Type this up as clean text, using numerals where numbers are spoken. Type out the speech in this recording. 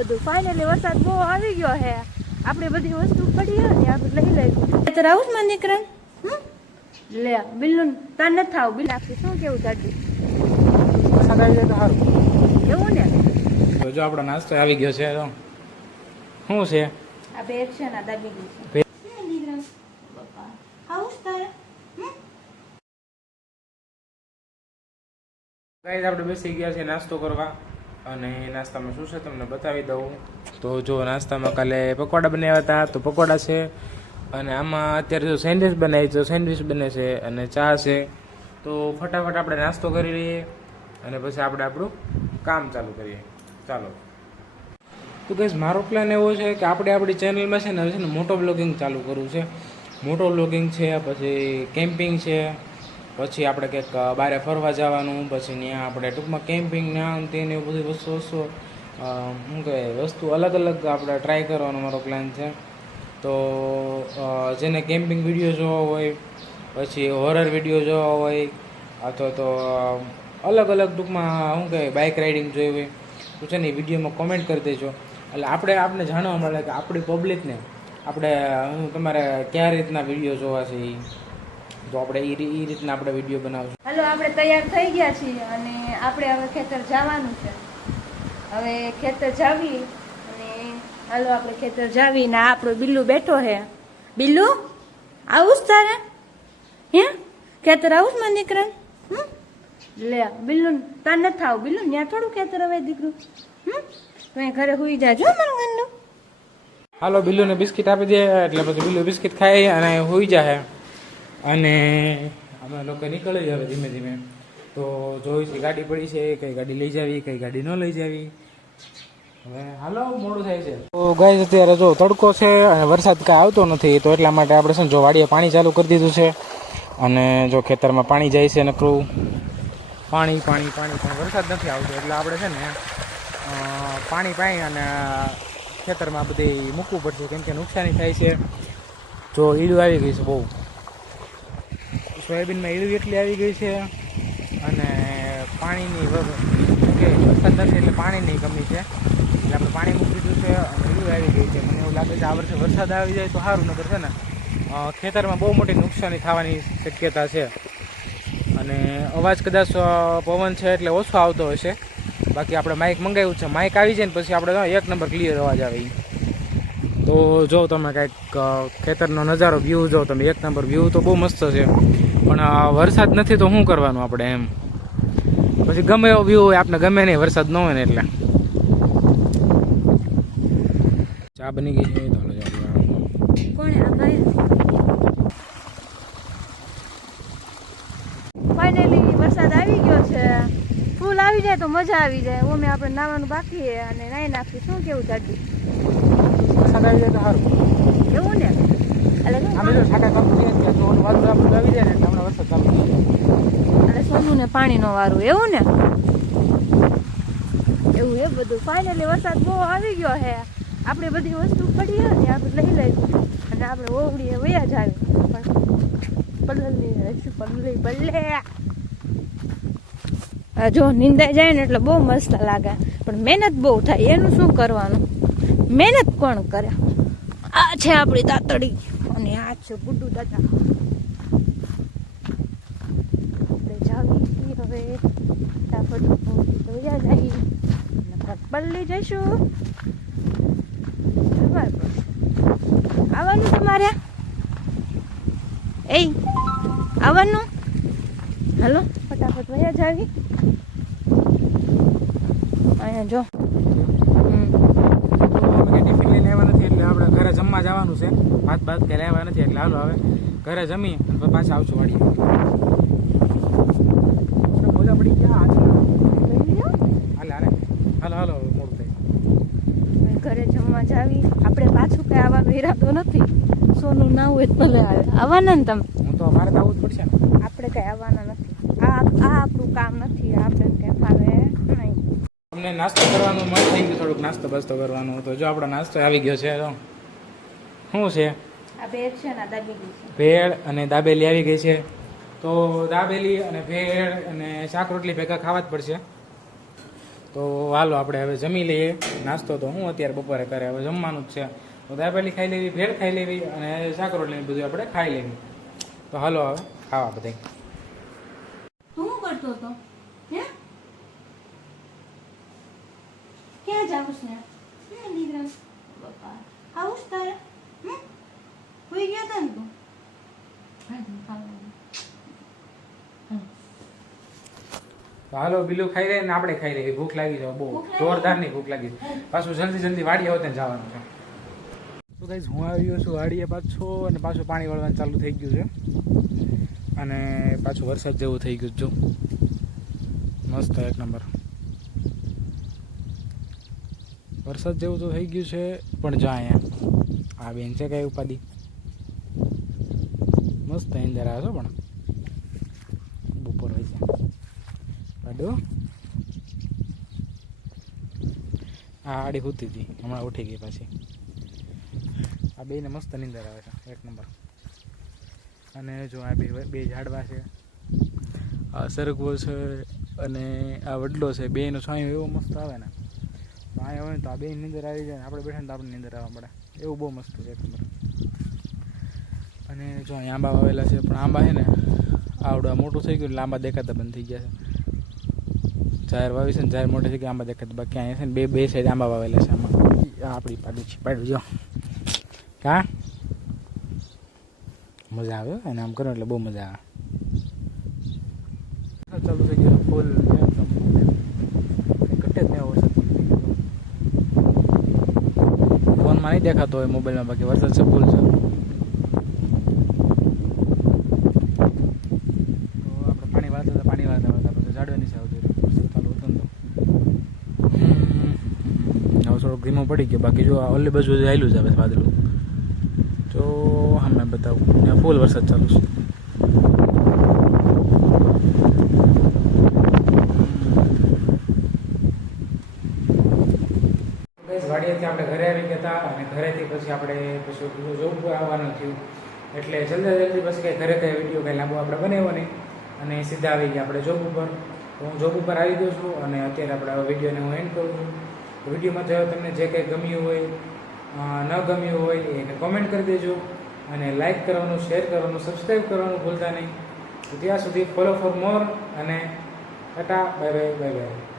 બધું ફાઇનલી વરસાદ બહુ આવી ગયો હે. આપણે બધી વસ્તુ પડી હે ને આપણે લઈ લઈશું. તારે આવું જ મને દીકરા લે બિલ્લુ તાર ન થાવ બિલ આપી શું કેવું દાદી વરસાદ આવી જાય તો સારું એવું ને. તો જો આપણો નાસ્તો આવી ગયો છે તો શું છે આ બેગ છે ને દાદી ગઈ છે દીકરા પપ્પા આવું તારે ગાઈસ આપણે બેસી ગયા છે નાસ્તો કરવા અને નાસ્તામાં શું છે તમને બતાવી દઉં. તો જો નાસ્તામાં કાલે પકોડા બનાવ્યા હતા તો પકોડા છે અને આમાં અત્યારે જો સેન્ડવિચ બનાવી તો સેન્ડવિચ બને છે અને ચા છે. તો ફટાફટ આપણે નાસ્તો કરી લઈએ અને પછી આપણે આપણું કામ ચાલુ કરીએ. ચાલો. તો ગાઈસ મારો પ્લાન એવો છે કે આપણે આપણી ચેનલમાં છે ને હવે છે ને મોટો બ્લોગિંગ ચાલુ કરવું છે. મોટો બ્લોગિંગ છે, પછી કેમ્પિંગ છે, પછી આપણે કંઈક બહાર ફરવા જવાનું, પછી ત્યાં આપણે ટૂંકમાં કેમ્પિંગ ના તેને એવું બધી વસ્તુ શું કહેવાય વસ્તુ અલગ અલગ આપણે ટ્રાય કરવાનો મારો પ્લાન છે. તો જેને કેમ્પિંગ વિડીયો જોવા હોય, પછી હોરર વિડીયો જોવા હોય, અથવા તો અલગ અલગ ટૂંકમાં શું કહેવાય બાઇક રાઇડિંગ જોઈ હોય તો છે ને એ વિડીયોમાં કોમેન્ટ કરી દેજો. એટલે આપણે જાણવા મળે કે આપણી પબ્લિકને આપણે તમારે કયા રીતના વિડીયો જોવા છે તો આપણે એ રીતના આપણે વિડીયો બનાવશું. હાલો આપણે તૈયાર થઈ ગયા છીએ અને આપણે હવે ખેતર જવાનું છે. હવે ખેતર જાવી અને હાલો આપણે ખેતર જાવી ને આપણો બિલ્લુ બેઠો હે. બિલ્લુ આવું જ તારે હે ખેતર આવું જ મને દીકરા લે બિલ્લુ તાર ન થાવ બિલ્લુ ત્યાં થોડું ખેતર હવે દીકરું તો અહીં ઘરે હુઈ જાજો મારું ગંદુ. હાલો બિલ્લુને બિસ્કિટ આપી દે એટલે પછી બિલ્લુ બિસ્કિટ ખાઈ અને હુઈ જાય અને અમે લોકો નીકળી જાય ધીમે ધીમે. તો જોઈ છે ગાડી પડી છે, કઈ ગાડી લઈ જાવી કઈ ગાડી ન લઈ જાવી. હવે હાલો મોડું થાય છે. તો ગાઈસ અત્યારે જો તડકો છે અને વરસાદ કાંઈ આવતો નથી તો એટલા માટે આપણે છે ને જો વાડીએ પાણી ચાલુ કરી દીધું છે અને જો ખેતરમાં પાણી જાય છે નકરું પાણી પાણી પાણી પણ વરસાદ નથી આવતો એટલે આપણે છે ને પાણી પાઈ અને ખેતરમાં બધી મૂકવું પડશે કેમ કે નુકસાની થાય છે. જો ઈડું આવી ગઈ છે બહુ, સોયાબીનમાં ઈડું એટલી આવી ગઈ છે અને પાણીની કે વરસાદ નથી એટલે પાણીની કમી છે એટલે આપણે પાણી મૂકી દીધું છે અને ઈડું આવી ગઈ છે. મને એવું લાગે છે આ વર્ષે વરસાદ આવી જાય તો સારું, નગર છે ને ખેતરમાં બહુ મોટી નુકસાની થવાની શક્યતા છે અને અવાજ કદાચ પવન છે એટલે ઓછો આવતો હશે. બાકી આપણે માઇક મંગાવ્યું છે, માઇક આવી જાય ને પછી આપણે એક નંબર ક્લિયર અવાજ આવે. તો જો તમે કંઈક ખેતરનો નજારો વ્યૂ જો તમે એક નંબર વ્યૂ તો બહુ મસ્ત છે પણ વરસાદ નથી તો શું કરવાનું આપણે એમ પછી ગમે એવો વ્યૂ હોય આપણે ગમે નહીં વરસાદ ન હોય ને એટલે. ચા બની ગઈ છે ફાઇનલી વરસાદ આવી ગયો છે. ફૂલ આવી જાય તો મજા આવી જાય. ઓમે આપણે નાવાનું બાકી છે અને નાઈ નાખી શું કેવું દાદી વરસાદ આવી જાય તો સારું એવું ને. એટલે સોનું ને પાણી નો વારું એવું ને એવું એ બધું. ફાઇનલી વરસાદ બહુ આવી ગયો હે. આપણે બધી વસ્તુ પડી હે ને આપણે લઈ લઈશું અને આપણે ઓવડીએ વયા જ આવી જો નિંદાઈ જાય ને એટલે બહુ મસ્ત લાગે પણ મહેનત બહુ થાય. એનું શું કરવાનું, મહેનત કોણ કરે. આ છે આપણી દાતડી અને આ છે ગુડ્ડુ દાદા. આપણે જાવી હવે ફટાફટ વયા જાય પલ્લી જઈશું. આવવાનું તમારે એ આવવાનું. હાલો ફટાફટ વયા જાવી. અહીંયા જો ટિફિન લઈને આવ્યા નથી એટલે આપણે ઘરે જમવા જવાનું છે. ભાત ભાત કે લેવા નથી એટલે હાલો હવે ઘરે જમી અને પાછા આવશું વાડી. મોજા પડી ગયા હાલે હાલે હાલો હાલો મોડું થાય. ઘરે જમવા જાવી. આપણે પાછું કઈ આવવાનો ઈરાદો નથી. સોનું ના હોય ભલે આવે આવવાના ને તમે. હું તો મારે તો આવવું જ પડશે ને. આપણે કઈ આવવાના નથી. આ આપણું કામ નથી. આપણે કઈ ફાવે નહીં. અમને નાસ્તો કરવાનું મન થઈ ગયું, થોડુંક નાસ્તો બાસ્તો કરવાનું. તો જો આપણો નાસ્તો આવી ગયો છે. તો શું છે આ ભેળ છે ને દાબેલી છે. ભેળ અને દાબેલી આવી ગઈ છે. તો દાબેલી અને ભેળ અને શાક રોટલી ભેગા ખાવા જ પડશે. તો હાલો આપણે હવે જમી લઈએ. નાસ્તો તો હું અત્યારે બપોરે કરે, હવે જમવાનું જ છે. તો દાબેલી ખાઈ લેવી, ભેળ ખાઈ લેવી અને શાક રોટલી બધું આપણે ખાઈ લેવી. તો હાલો હવે ખાવા બધા. તું શું કરતો હતો? હે ક્યાં જાઉં છે? દીકરા બાપા આવું તારે હોઈ ગયા હતા ને તું? તો હાલો બીલું ખાઈ લે ને આપણે ખાઈ લઈએ. ભૂખ લાગી જાય, બહુ જોરદારની ભૂખ લાગી. પાછું જલ્દી જલ્દી વાડીએ હોતે જવાનું છે. તો ગાઈઝ હું આવી ગયો છું વાડીએ પાછો, અને પાછું પાણી વળવાનું ચાલુ થઈ ગયું છે. અને પાછું વરસાદ જેવું થઈ ગયું જો મસ્ત એક નંબર વરસાદ જેવું તો થઈ ગયું છે. પણ જા અહીંયા આ બેન છે કઈ ઉપાધિ મસ્ત અંદર આવે છો. પણ બપોર હોય છે પાડો આ આડી હોતી હતી, હમણાં ઉઠી ગઈ પાછી. આ બેને મસ્ત નીંદર આવે છે એક નંબર. અને જો આ બે ઝાડવા છે, આ સરગવો છે અને આ વડલો છે. બેનો છાંયો એવો મસ્ત આવે ને, તો અહીંયા હોય ને તો આ બે નીંદર આવી જાય ને આપણે બેઠા ને તો આપણે નીંદર આવવા મળે, એવું બહુ મસ્ત છે એક નંબર. અને જો અહીં આંબા વાવેલા છે, પણ આંબા છે ને આવડું મોટું થઈ ગયું, લાંબા દેખાતા બંધ થઈ ગયા છે. ઝાર વાવી છે ને ઝાર મોટી થઈ ગઈ, આંબા દેખાતા. બાકી અહીંયા છે ને બે સાઈડ આંબા વાવેલા છે. આમાં આપણી પાડું છે, પાડું જો કા મજા આવે એને આમ કરો એટલે બહુ મજા આવે. ચાલુ થઈ ગયો ફૂલ ઘટે જ નહીં વરસાદ. ફોનમાં નહીં દેખાતો હોય, મોબાઈલમાં, બાકી વરસાદ છે ફૂલ છે. તો આપણે પાણી વાળતા પછી ઝાડવા નીચે આવતું વરસાદ ચાલુ હતો ને. તો હવે થોડોક ધીમો પડી ગયો. બાકી જો ઓલી બાજુ આવેલું જ આવે વાદળું. તો અમે બતાવું ત્યાં ફૂલ વરસાદ ચાલુ છે. વાડીએથી આપણે ઘરે આવી ગયા હતા, અને ઘરેથી પછી આપણે જોબ પર આવવાનું થયું. એટલે જલ્દી પછી કંઈ ઘરે કંઈ વિડીયો કંઈ લાંબો આપણે બનાવ્યો નહીં, અને સીધા આવી ગયા આપણે જોબ ઉપર. તો હું જોબ ઉપર આવી ગયો છું, અને અત્યારે આપણે વિડીયોને હું એન્ડ કરું છું. વિડીયોમાં જો તમને જે કંઈ ગમ્યું હોય, ન ગમ્યું હોય એને કોમેન્ટ કરી દેજો, અને લાઈક કરવાનું, શેર કરવાનું, સબસ્ક્રાઈબ કરવાનું ભૂલતા નહીં. તો ત્યાં સુધી ફોલો ફોર મોર, અને Tata, bye bye, bye bye.